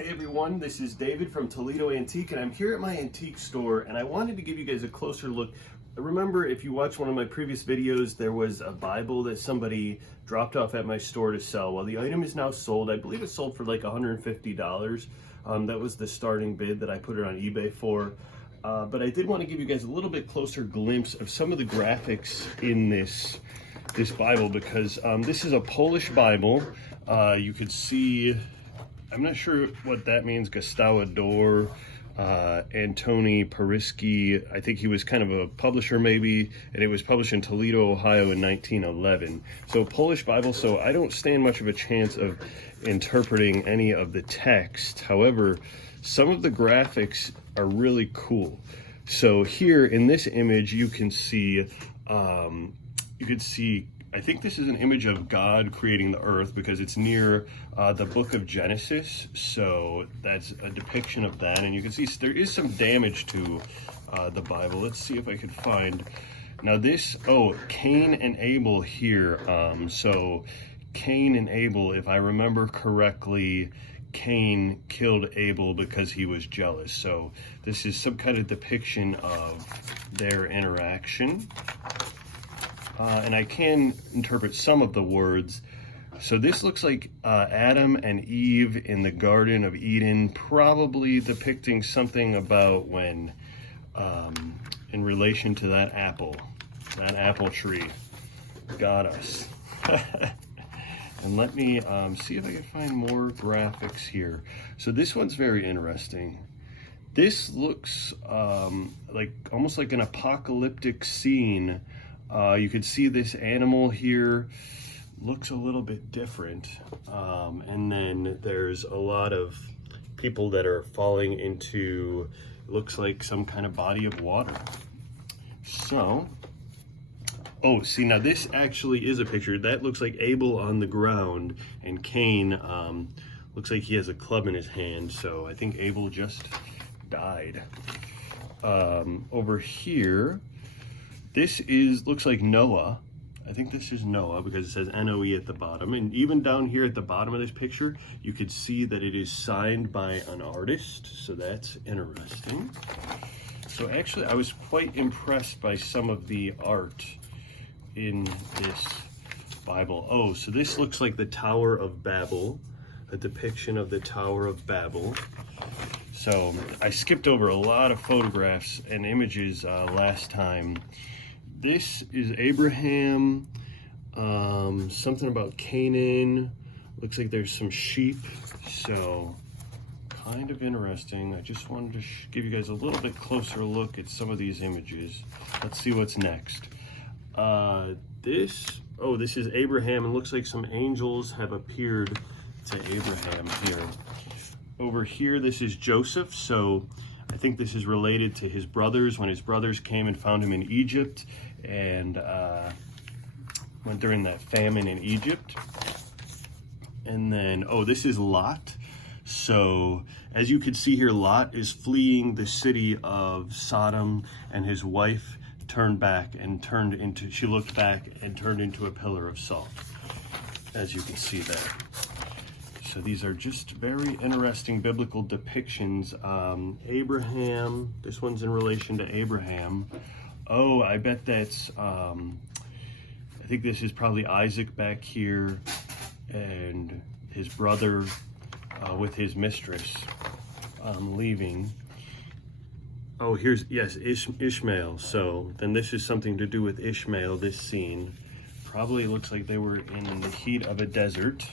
Hey everyone, this is David from Toledo Antique, and I'm here at my antique store, and I wanted to give you guys a closer look. Remember, if you watched one of my previous videos, there was a Bible that somebody dropped off at my store to sell. Well, the item is now sold. I believe it sold for like $150. That was the starting bid that I put it on eBay for. But I did want to give you guys a little bit closer glimpse of some of the graphics in this Bible, because this is a Polish Bible. You could see, I'm not sure what that means, Gostałador, Antoni Paryski. I think he was kind of a publisher maybe, and it was published in Toledo, Ohio in 1911. So Polish Bible, so I don't stand much of a chance of interpreting any of the text. However, some of the graphics are really cool. So here in this image, you can see, I think this is an image of God creating the earth, because it's near the book of Genesis. So that's a depiction of that. And you can see there is some damage to the Bible. Let's see if I could find. Now this, Cain and Abel here. So Cain and Abel, if I remember correctly, Cain killed Abel because he was jealous. So this is some kind of depiction of their interaction. And I can interpret some of the words. So this looks like Adam and Eve in the Garden of Eden, probably depicting something about when, in relation to that apple tree got us. And let me see if I can find more graphics here. So this one's very interesting. This looks like almost like an apocalyptic scene. You can see this animal here looks a little bit different. And then there's a lot of people that are falling into, looks like some kind of body of water. So, see, now this actually is a picture. That looks like Abel on the ground, and Cain looks like he has a club in his hand. So I think Abel just died. Over here, this looks like Noah. I think this is Noah because it says N-O-E at the bottom. And even down here at the bottom of this picture, you could see that it is signed by an artist. So that's interesting. So actually, I was quite impressed by some of the art in this Bible. So this looks like the Tower of Babel, a depiction of the Tower of Babel. So I skipped over a lot of photographs and images last time. This is Abraham, something about Canaan. Looks like there's some sheep, so kind of interesting. I just wanted to give you guys a little bit closer look at some of these images. Let's see what's next. This is Abraham, and looks like some angels have appeared to Abraham here. Over here, this is Joseph, so I think this is related to his brothers, when his brothers came and found him in Egypt, and went during that famine in Egypt. And then, this is Lot. So as you can see here, Lot is fleeing the city of Sodom, and his wife she looked back and turned into a pillar of salt, as you can see there. So these are just very interesting biblical depictions. Abraham, this one's in relation to Abraham. I bet that's, I think this is probably Isaac back here, and his brother with his mistress leaving. Yes, Ishmael. So then this is something to do with Ishmael, this scene. Probably looks like they were in the heat of a desert.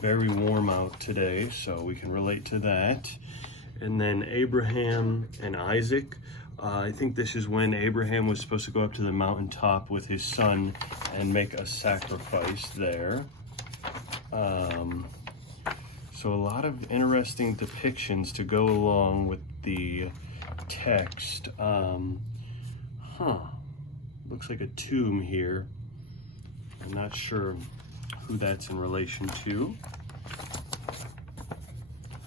Very warm out today, so we can relate to that. And then Abraham and Isaac. I think this is when Abraham was supposed to go up to the mountaintop with his son and make a sacrifice there. So a lot of interesting depictions to go along with the text. Looks like a tomb here. I'm not sure who that's in relation to.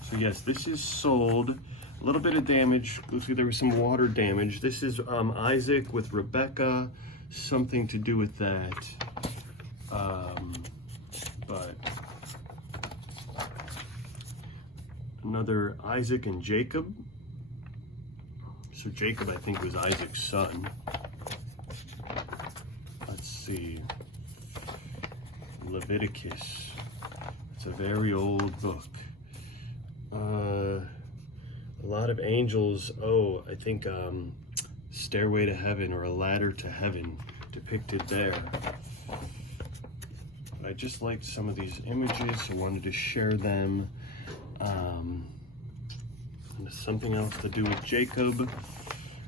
So yes, this is sold. A little bit of damage. Looks like there was some water damage. This is Isaac with Rebecca, something to do with that. But Another Isaac and Jacob. So Jacob, I think, was Isaac's son. Let's see. Leviticus. It's a very old book. A lot of angels. Oh, I think Stairway to Heaven or A Ladder to Heaven depicted there. But I just liked some of these images. I wanted to share them. And something else to do with Jacob.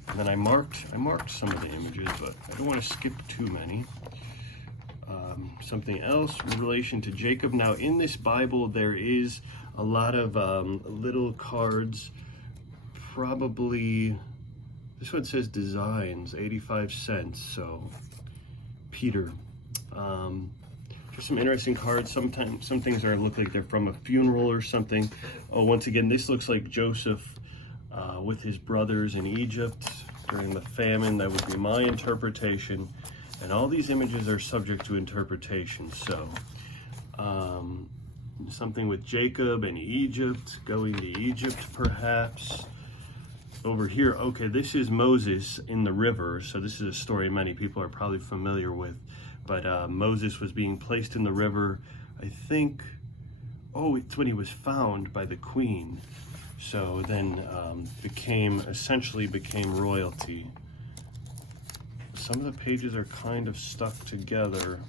And then I marked some of the images, but I don't want to skip too many. Something else in relation to Jacob. Now in this Bible there is a lot of little cards. Probably this one says designs, 85 cents. So Peter. Just some interesting cards. Sometimes some things look like they're from a funeral or something. Oh, once again, this looks like Joseph with his brothers in Egypt during the famine. That would be my interpretation. And all these images are subject to interpretation. So something with Jacob and Egypt, going to Egypt perhaps. Over here, okay, this is Moses in the river. So this is a story many people are probably familiar with. But Moses was being placed in the river, I think, it's when he was found by the queen. So then essentially became royalty. Some of the pages are kind of stuck together.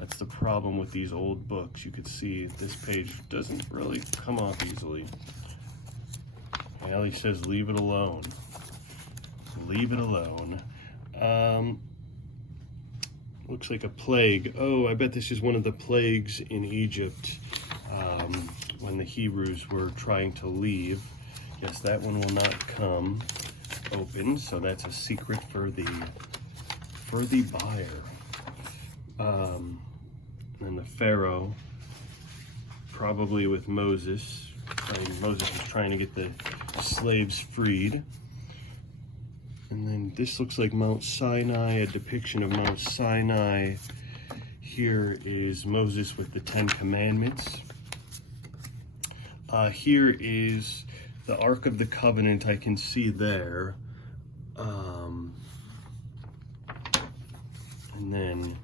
That's the problem with these old books. You could see this page doesn't really come off easily. Well, he says, leave it alone. Leave it alone. Looks like a plague. Oh, I bet this is one of the plagues in Egypt when the Hebrews were trying to leave. Yes, that one will not come open, so that's a secret for the buyer. And the Pharaoh, probably with Moses. Moses was trying to get the slaves freed. And then this looks like Mount Sinai, a depiction of Mount Sinai. Here is Moses with the 10 Commandments. Here is the Ark of the Covenant, I can see there. And then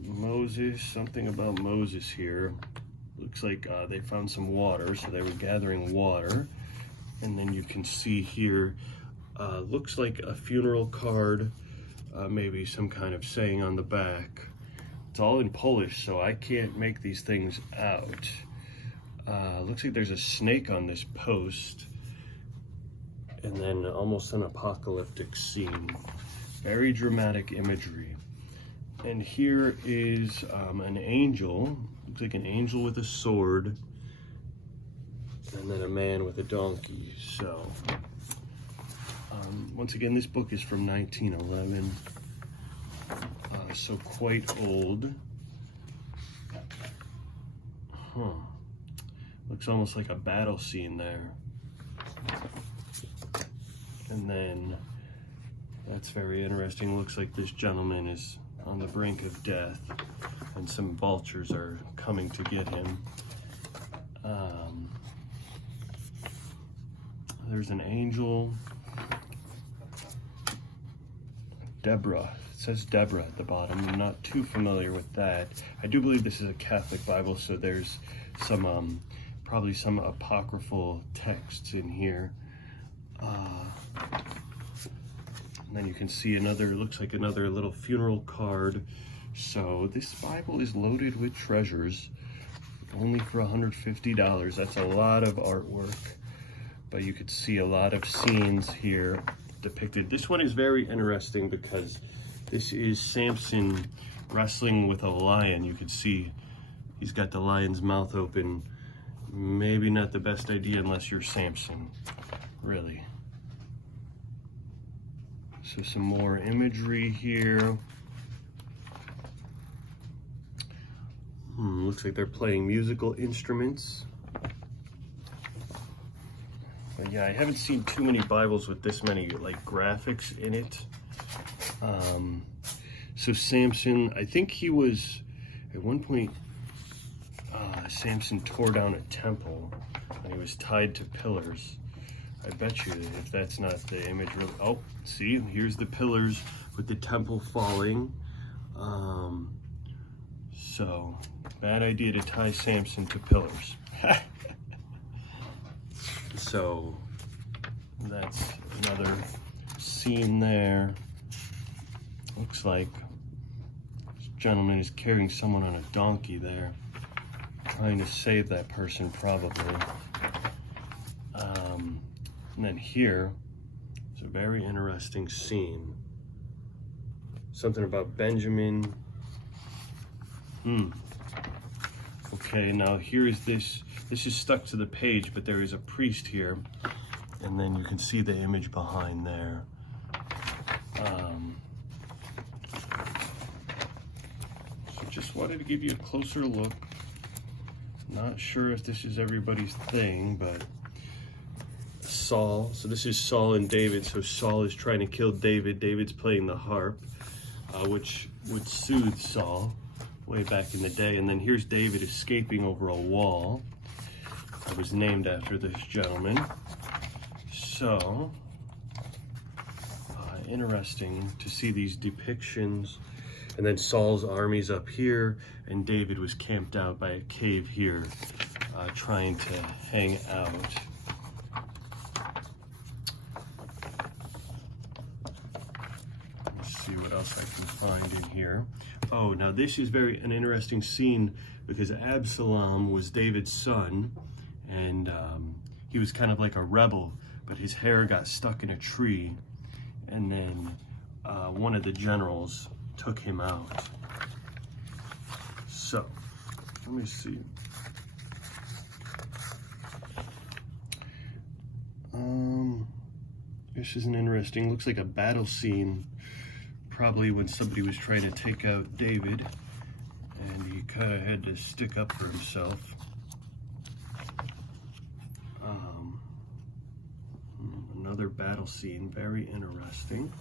Moses, something about Moses here. Looks like they found some water, so they were gathering water. And then you can see here, looks like a funeral card, maybe some kind of saying on the back. It's all in Polish, so I can't make these things out. Looks like there's a snake on this post, and then almost an apocalyptic scene. Very dramatic imagery. And here is an angel. Looks like an angel with a sword, and then a man with a donkey. So once again, this book is from 1911, so quite old. Looks almost like a battle scene there. And then that's very interesting. Looks like this gentleman is on the brink of death, and some vultures are coming to get him. There's an angel. Deborah. It says Deborah at the bottom. I'm not too familiar with that. I do believe this is a Catholic Bible, so there's some probably some apocryphal texts in here. And then you can see another, looks like another little funeral card. So this Bible is loaded with treasures, only for $150. That's a lot of artwork, but you could see a lot of scenes here depicted. This one is very interesting because this is Samson wrestling with a lion. You can see he's got the lion's mouth open. Maybe not the best idea unless you're Samson, really. So some more imagery here. Looks like they're playing musical instruments. But yeah, I haven't seen too many Bibles with this many like graphics in it. So Samson, I think he was at one point, Samson tore down a temple and he was tied to pillars. I bet you if that's not the image really, oh, see, here's the pillars with the temple falling. So, bad idea to tie Samson to pillars. So, that's another scene there. Looks like this gentleman is carrying someone on a donkey there, trying to save that person probably. And then here, it's a very interesting scene. Something about Benjamin. Okay, now here is this is stuck to the page, but there is a priest here. And then you can see the image behind there. So just wanted to give you a closer look. Not sure if this is everybody's thing, but Saul. So this is Saul and David. So Saul is trying to kill David. David's playing the harp, which would soothe Saul way back in the day. And then here's David escaping over a wall that was named after this gentleman. So, interesting to see these depictions. And then Saul's army's up here, and David was camped out by a cave here, trying to hang out. Let's see what else I can find in here. Oh, now this is an interesting scene because Absalom was David's son, and he was kind of like a rebel, but his hair got stuck in a tree, and then one of the generals took him out. So, let me see. This is an interesting, looks like a battle scene, probably when somebody was trying to take out David, and he kind of had to stick up for himself. Another battle scene, very interesting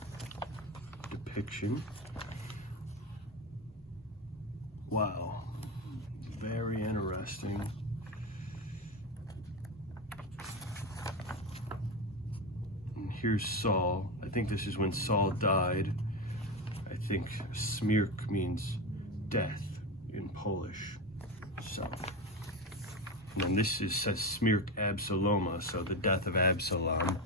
depiction. Wow, very interesting. And here's Saul. I think this is when Saul died. I think smirk means death in Polish. So, and then this says smirk Absaloma, so the death of Absalom.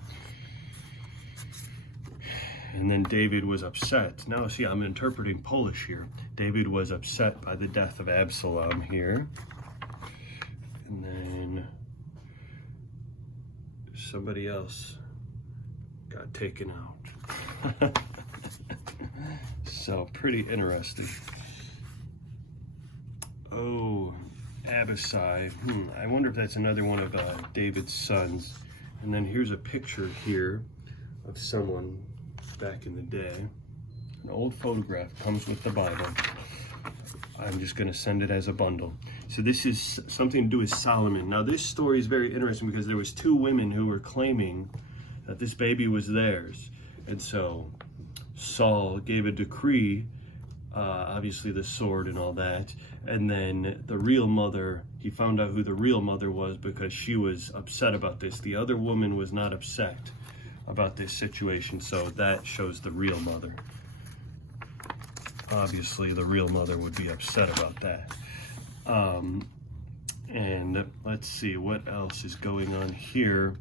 And then David was upset. Now, see, I'm interpreting Polish here. David was upset by the death of Absalom here. And then somebody else got taken out. So, pretty interesting. Oh, Abishai. I wonder if that's another one of David's sons. And then here's a picture here of someone back in the day. An old photograph comes with the Bible. I'm just going to send it as a bundle. So this is something to do with Solomon. Now this story is very interesting because there was two women who were claiming that this baby was theirs. And so Saul gave a decree, obviously the sword and all that. And then the real mother, he found out who the real mother was because she was upset about this. The other woman was not upset about this situation, so that shows the real mother. Obviously, the real mother would be upset about that. And let's see, what else is going on here?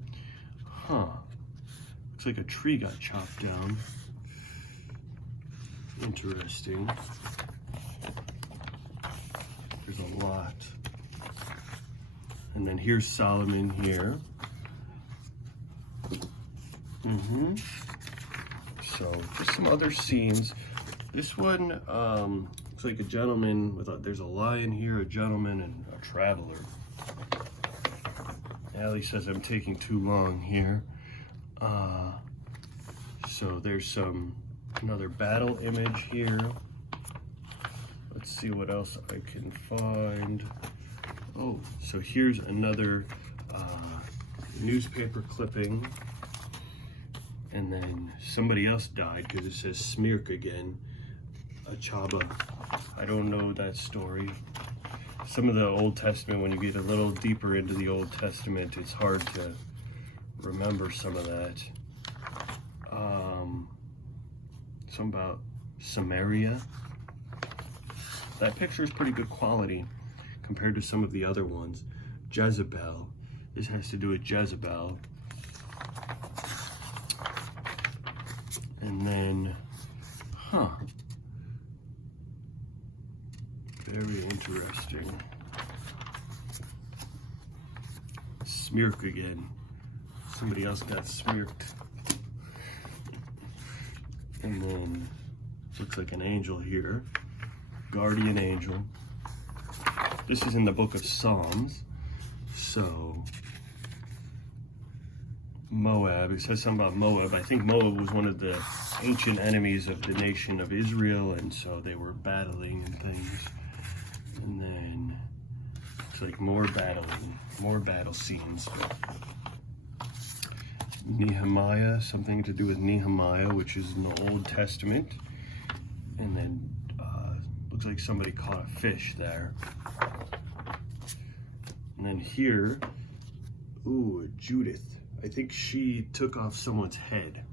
Looks like a tree got chopped down. Interesting. There's a lot. And then here's Solomon here. So just some other scenes. This one looks like a gentleman with there's a lion here, a gentleman, and a traveler. Allie says I'm taking too long here. So there's another battle image here. Let's see what else I can find. Oh, so here's another newspaper clipping. And then somebody else died because it says smirk again. A Chaba. I don't know that story. some of the Old Testament, when you get a little deeper into the Old Testament, it's hard to remember some of that. Something about Samaria. That picture is pretty good quality compared to some of the other ones. Jezebel. This has to do with Jezebel. And then, very interesting. Smirk again. Somebody else got smirked. And then, looks like an angel here. Guardian angel. This is in the book of Psalms. So, Moab, it says something about Moab. I think Moab was one of the ancient enemies of the nation of Israel, and so they were battling and things. And then, it's like more battling, more battle scenes. Nehemiah, something to do with Nehemiah, which is in the Old Testament. And then, looks like somebody caught a fish there. And then here, ooh, Judith. I think she took off someone's head.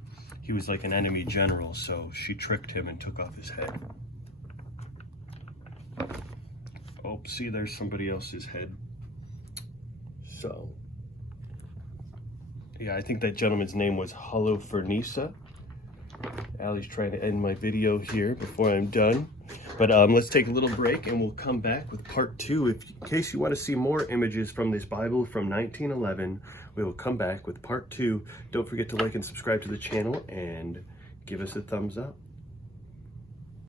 He was like an enemy general, so she tricked him and took off his head. Oh, see, there's somebody else's head. So, yeah, I think that gentleman's name was Holofernes. Allie's trying to end my video here before I'm done. But let's take a little break and we'll come back with part 2. In case you want to see more images from this Bible from 1911, we will come back with part 2. Don't forget to like and subscribe to the channel and give us a thumbs up.